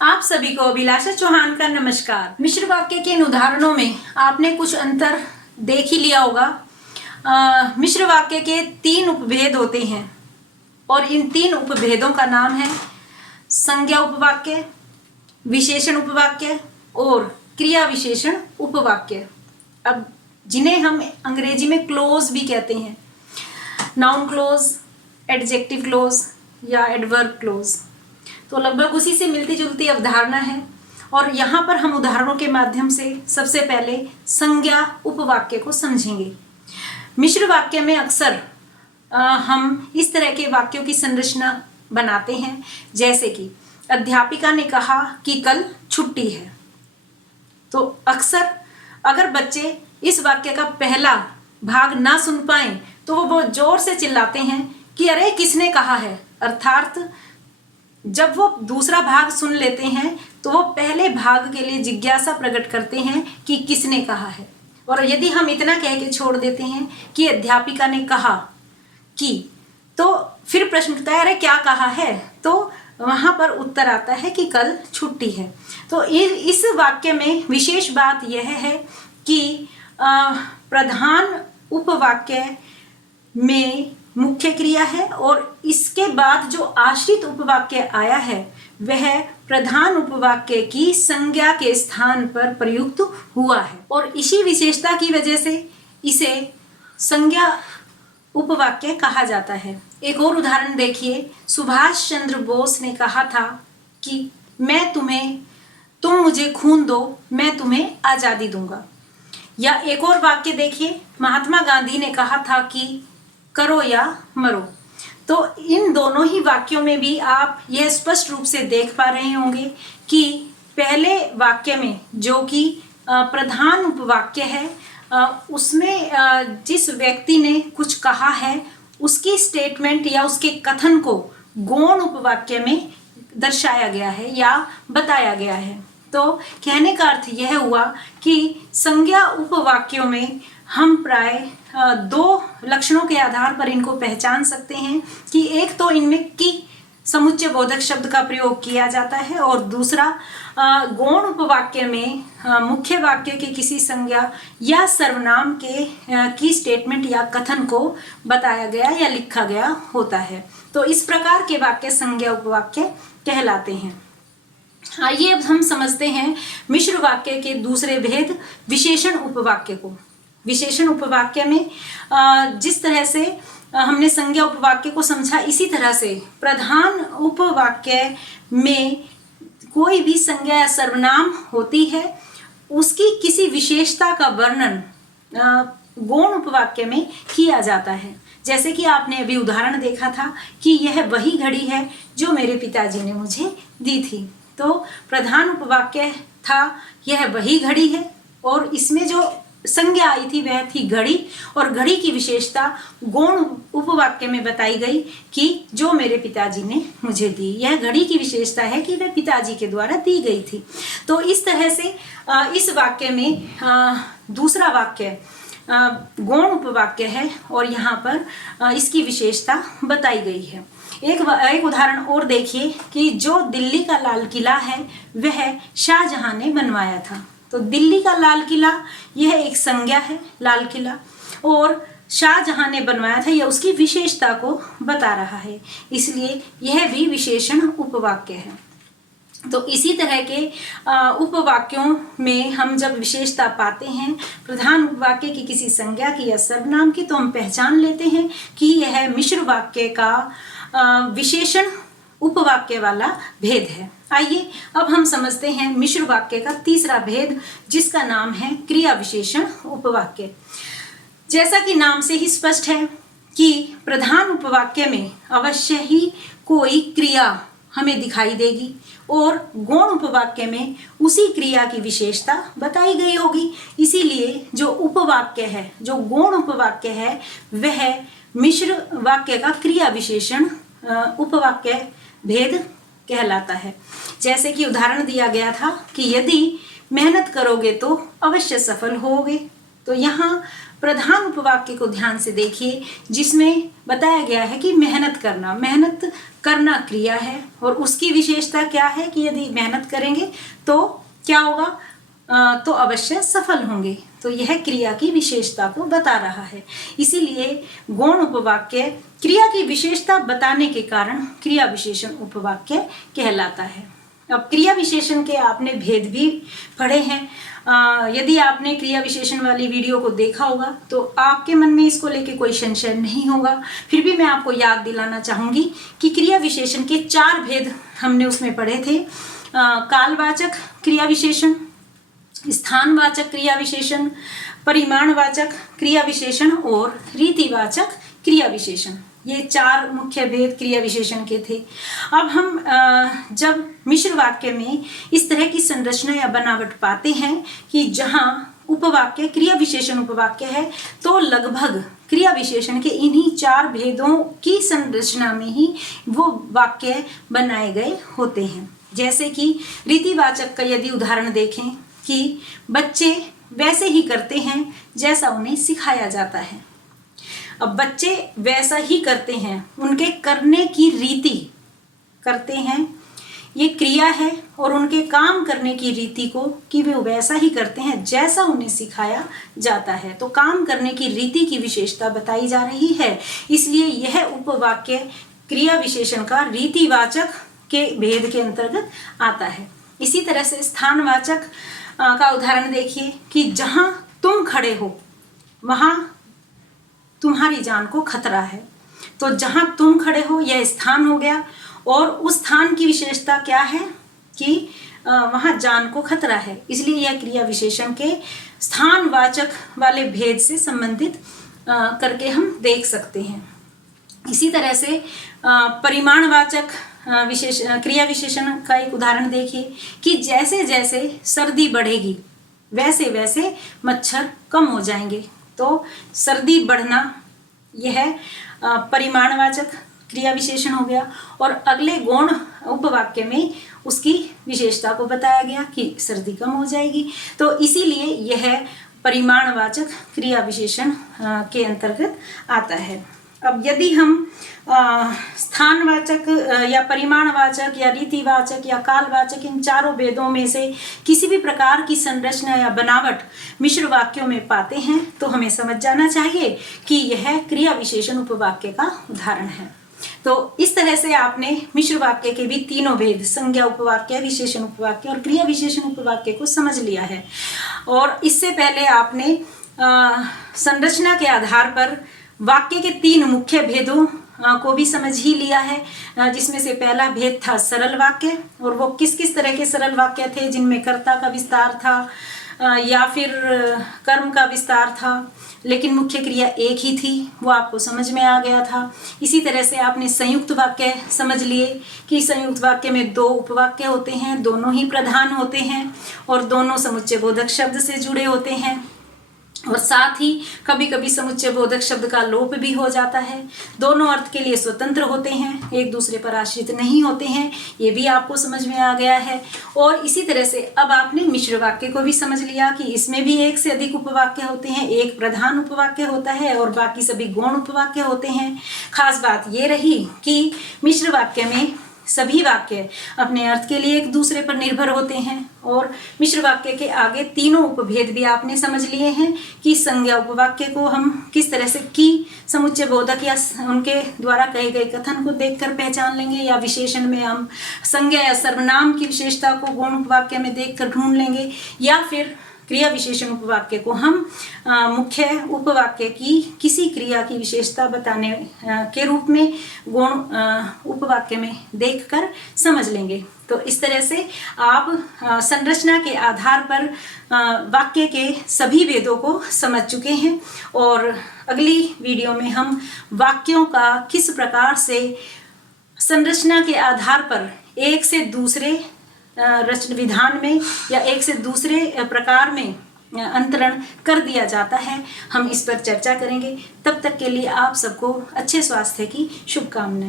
आप सभी को अभिलाषा चौहान का नमस्कार। मिश्र वाक्य के इन उदाहरणों में आपने कुछ अंतर देख ही लिया होगा। मिश्र वाक्य के 3 उपभेद होते हैं और इन 3 उपभेदों का नाम है संज्ञा उपवाक्य, विशेषण उपवाक्य और क्रिया विशेषण उपवाक्य। अब जिन्हें हम अंग्रेजी में क्लोज भी कहते हैं, नाउन क्लोज, एडजेक्टिव क्लोज या एडवर्ब क्लोज, तो लगभग उसी से मिलती जुलती अवधारणा है। और यहाँ पर हम उदाहरणों के माध्यम से सबसे पहले संज्ञा उपवाक्य को समझेंगे। मिश्र वाक्य में अक्सर हम इस तरह के वाक्यों की संरचना बनाते हैं, जैसे कि अध्यापिका ने कहा कि कल छुट्टी है। तो अक्सर अगर बच्चे इस वाक्य का पहला भाग ना सुन पाएं तो वो बहुत जोर से चिल्लाते हैं कि अरे किसने कहा है। अर्थात जब वो दूसरा भाग सुन लेते हैं तो वो पहले भाग के लिए जिज्ञासा प्रकट करते हैं कि किसने कहा है। और यदि हम इतना कह के छोड़ देते हैं कि अध्यापिका ने कहा कि, तो फिर प्रश्न उठता है अरे क्या कहा है, तो वहां पर उत्तर आता है कि कल छुट्टी है। तो इस वाक्य में विशेष बात यह है कि प्रधान उपवाक्य में मुख्य क्रिया है और इसके बाद जो आश्रित उपवाक्य आया है वह प्रधान उपवाक्य की संज्ञा के स्थान पर प्रयुक्त हुआ है और इसी विशेषता की वजह से इसे संज्ञा उपवाक्य कहा जाता है। एक और उदाहरण देखिए, सुभाष चंद्र बोस ने कहा था कि तुम मुझे खून दो, मैं तुम्हें आज़ादी दूंगा। या एक और वाक्य देखिए, महात्मा गांधी ने कहा था कि करो या मरो। तो इन दोनों ही वाक्यों में भी आप यह स्पष्ट रूप से देख पा रहे होंगे कि पहले वाक्य में जो कि प्रधान उपवाक्य है, उसमें जिस व्यक्ति ने कुछ कहा है उसकी स्टेटमेंट या उसके कथन को गौण उपवाक्य में दर्शाया गया है या बताया गया है। तो कहने का अर्थ यह हुआ कि संज्ञा उपवाक्यों में हम प्राय 2 लक्षणों के आधार पर इनको पहचान सकते हैं कि एक तो इनमें की समुच्चय बोधक शब्द का प्रयोग किया जाता है और दूसरा गौण उपवाक्य में मुख्य वाक्य के किसी संज्ञा या सर्वनाम के की स्टेटमेंट या कथन को बताया गया या लिखा गया होता है। तो इस प्रकार के वाक्य संज्ञा उपवाक्य कहलाते हैं। आइए अब हम समझते हैं मिश्र वाक्य के दूसरे भेद विशेषण उपवाक्य को। विशेषण उपवाक्य में जिस तरह से हमने संज्ञा उपवाक्य को समझा, इसी तरह से प्रधान उपवाक्य में कोई भी संज्ञा या सर्वनाम होती है, उसकी किसी विशेषता का वर्णन गौण उपवाक्य में किया जाता है। जैसे कि आपने अभी उदाहरण देखा था कि यह वही घड़ी है जो मेरे पिताजी ने मुझे दी थी। तो प्रधान उपवाक्य था यह वही घड़ी है और इसमें जो संज्ञा आई थी वह थी घड़ी, और घड़ी की विशेषता गौण उपवाक्य में बताई गई कि जो मेरे पिताजी ने मुझे दी। यह घड़ी की विशेषता है कि वह पिताजी के द्वारा दी गई थी। तो इस तरह से इस वाक्य में दूसरा वाक्य गौण उपवाक्य है और यहाँ पर इसकी विशेषता बताई गई है। एक उदाहरण और देखिए कि जो दिल्ली का लाल किला है वह शाहजहां ने बनवाया था। तो दिल्ली का लाल किला यह एक संज्ञा है, लाल किला, और शाहजहां ने बनवाया था, यह उसकी विशेषता को बता रहा है, इसलिए यह भी विशेषण उपवाक्य है। तो इसी तरह के उपवाक्यों में हम जब विशेषता पाते हैं प्रधान उपवाक्य की किसी संज्ञा की या सर्वनाम की, तो हम पहचान लेते हैं कि यह मिश्र वाक्य का विशेषण उपवाक्य वाला भेद है। आइए अब हम समझते हैं मिश्र वाक्य का तीसरा भेद, जिसका नाम है क्रिया विशेषण उपवाक्य। जैसा कि नाम से ही स्पष्ट है कि प्रधान उपवाक्य में अवश्य ही कोई क्रिया हमें दिखाई देगी और गौण उपवाक्य में उसी क्रिया की विशेषता बताई गई होगी। इसीलिए जो उपवाक्य है, जो गौण उपवाक्य है, वह मिश्र वाक्य का क्रिया विशेषण उपवाक्य भेद कहलाता है। जैसे कि उदाहरण दिया गया था कि यदि मेहनत करोगे तो अवश्य सफल होगे। तो यहाँ प्रधान उपवाक्य को ध्यान से देखिए, जिसमें बताया गया है कि मेहनत करना क्रिया है, और उसकी विशेषता क्या है कि यदि मेहनत करेंगे तो क्या होगा, तो अवश्य सफल होंगे। तो यह क्रिया की विशेषता को बता रहा है। इसीलिए गौण उपवाक्य क्रिया की विशेषता बताने के कारण क्रिया विशेषण उपवाक्य कहलाता है। अब क्रिया विशेषण के आपने भेद भी पढ़े हैं। यदि आपने क्रिया विशेषण वाली वीडियो को देखा होगा तो आपके मन में इसको लेके कोई संशय नहीं होगा। फिर भी मैं आपको याद दिलाना चाहूँगी कि क्रिया विशेषण के 4 भेद हमने उसमें पढ़े थे। कालवाचक क्रिया विशेषण, स्थानवाचक क्रिया विशेषण, परिमाणवाचक क्रिया विशेषण और रीतिवाचक क्रिया विशेषण। ये 4 मुख्य भेद क्रिया विशेषण के थे। अब हम जब मिश्र वाक्य में इस तरह की संरचना या बनावट पाते हैं कि जहाँ उपवाक्य क्रिया विशेषण उपवाक्य है, तो लगभग क्रिया विशेषण के इन्हीं 4 भेदों की संरचना में ही वो वाक्य बनाए गए होते हैं। जैसे कि रीतिवाचक का यदि उदाहरण देखें कि बच्चे वैसे ही करते हैं जैसा उन्हें सिखाया जाता है। अब बच्चे वैसा ही करते हैं, उनके करने की रीति करते हैं, ये क्रिया है, और उनके काम करने की रीति को कि वे वैसा ही करते हैं जैसा उन्हें सिखाया जाता है। तो काम करने की रीति की विशेषता बताई जा रही है, इसलिए यह उपवाक्य क्रिया विशेषण का रीतिवाचक के भेद के अंतर्गत आता है। इसी तरह से स्थानवाचक का उदाहरण देखिए कि जहाँ तुम खड़े हो वहाँ तुम्हारी जान को खतरा है। तो जहाँ तुम खड़े हो यह स्थान हो गया, और उस स्थान की विशेषता क्या है कि वहाँ जान को खतरा है, इसलिए यह क्रिया विशेषण के स्थानवाचक वाले भेद से संबंधित करके हम देख सकते हैं। इसी तरह से परिमाणवाचक क्रिया विशेषण का एक उदाहरण देखिए कि जैसे जैसे सर्दी बढ़ेगी वैसे वैसे मच्छर कम हो जाएंगे। तो सर्दी बढ़ना यह परिमाणवाचक क्रिया विशेषण हो गया, और अगले गौण उपवाक्य में उसकी विशेषता को बताया गया कि सर्दी कम हो जाएगी। तो इसीलिए यह परिमाणवाचक क्रिया विशेषण के अंतर्गत आता है। अब यदि हम स्थानवाचक या परिमाणवाचक या रीतिवाचक या कालवाचक इन 4 भेदों में से किसी भी प्रकार की संरचना या बनावट मिश्र वाक्यों में पाते हैं तो हमें समझ जाना चाहिए कि यह क्रिया विशेषण उपवाक्य का उदाहरण है। तो इस तरह से आपने मिश्र वाक्य के भी 3 भेद, संज्ञा उपवाक्य, विशेषण उपवाक्य और क्रिया विशेषण उपवाक्य को समझ लिया है। और इससे पहले आपने संरचना के आधार पर वाक्य के 3 मुख्य भेदों को भी समझ ही लिया है, जिसमें से पहला भेद था सरल वाक्य, और वो किस किस तरह के सरल वाक्य थे, जिनमें कर्ता का विस्तार था या फिर कर्म का विस्तार था, लेकिन मुख्य क्रिया एक ही थी, वो आपको समझ में आ गया था। इसी तरह से आपने संयुक्त वाक्य समझ लिए कि संयुक्त वाक्य में 2 उपवाक्य होते हैं, दोनों ही प्रधान होते हैं और दोनों समुच्चय बोधक शब्द से जुड़े होते हैं, और साथ ही कभी कभी समुच्चय बोधक शब्द का लोप भी हो जाता है। दोनों अर्थ के लिए स्वतंत्र होते हैं, एक दूसरे पर आश्रित नहीं होते हैं, ये भी आपको समझ में आ गया है। और इसी तरह से अब आपने मिश्र वाक्य को भी समझ लिया कि इसमें भी 1 से अधिक उपवाक्य होते हैं, एक प्रधान उपवाक्य होता है और बाकी सभी गौण उपवाक्य होते हैं। खास बात ये रही कि मिश्र वाक्य में सभी वाक्य अपने अर्थ के लिए एक दूसरे पर निर्भर होते हैं, और मिश्र वाक्य के आगे 3 उपभेद भी आपने समझ लिए हैं कि संज्ञा उपवाक्य को हम किस तरह से की समुच्चय बोधक या उनके द्वारा कहे गए कथन को देखकर पहचान लेंगे, या विशेषण में हम संज्ञा या सर्वनाम की विशेषता को गौण उपवाक्य में देखकर ढूंढ लेंगे, या फिर क्रिया विशेषण उपवाक्य को हम मुख्य उपवाक्य की किसी क्रिया की विशेषता बताने के रूप में गौण उपवाक्य में देखकर समझ लेंगे। तो इस तरह से आप संरचना के आधार पर वाक्य के सभी भेदों को समझ चुके हैं, और अगली वीडियो में हम वाक्यों का किस प्रकार से संरचना के आधार पर एक से दूसरे रचना विधान में या एक से दूसरे प्रकार में अंतरण कर दिया जाता है, हम इस पर चर्चा करेंगे। तब तक के लिए आप सबको अच्छे स्वास्थ्य की शुभकामनाएं।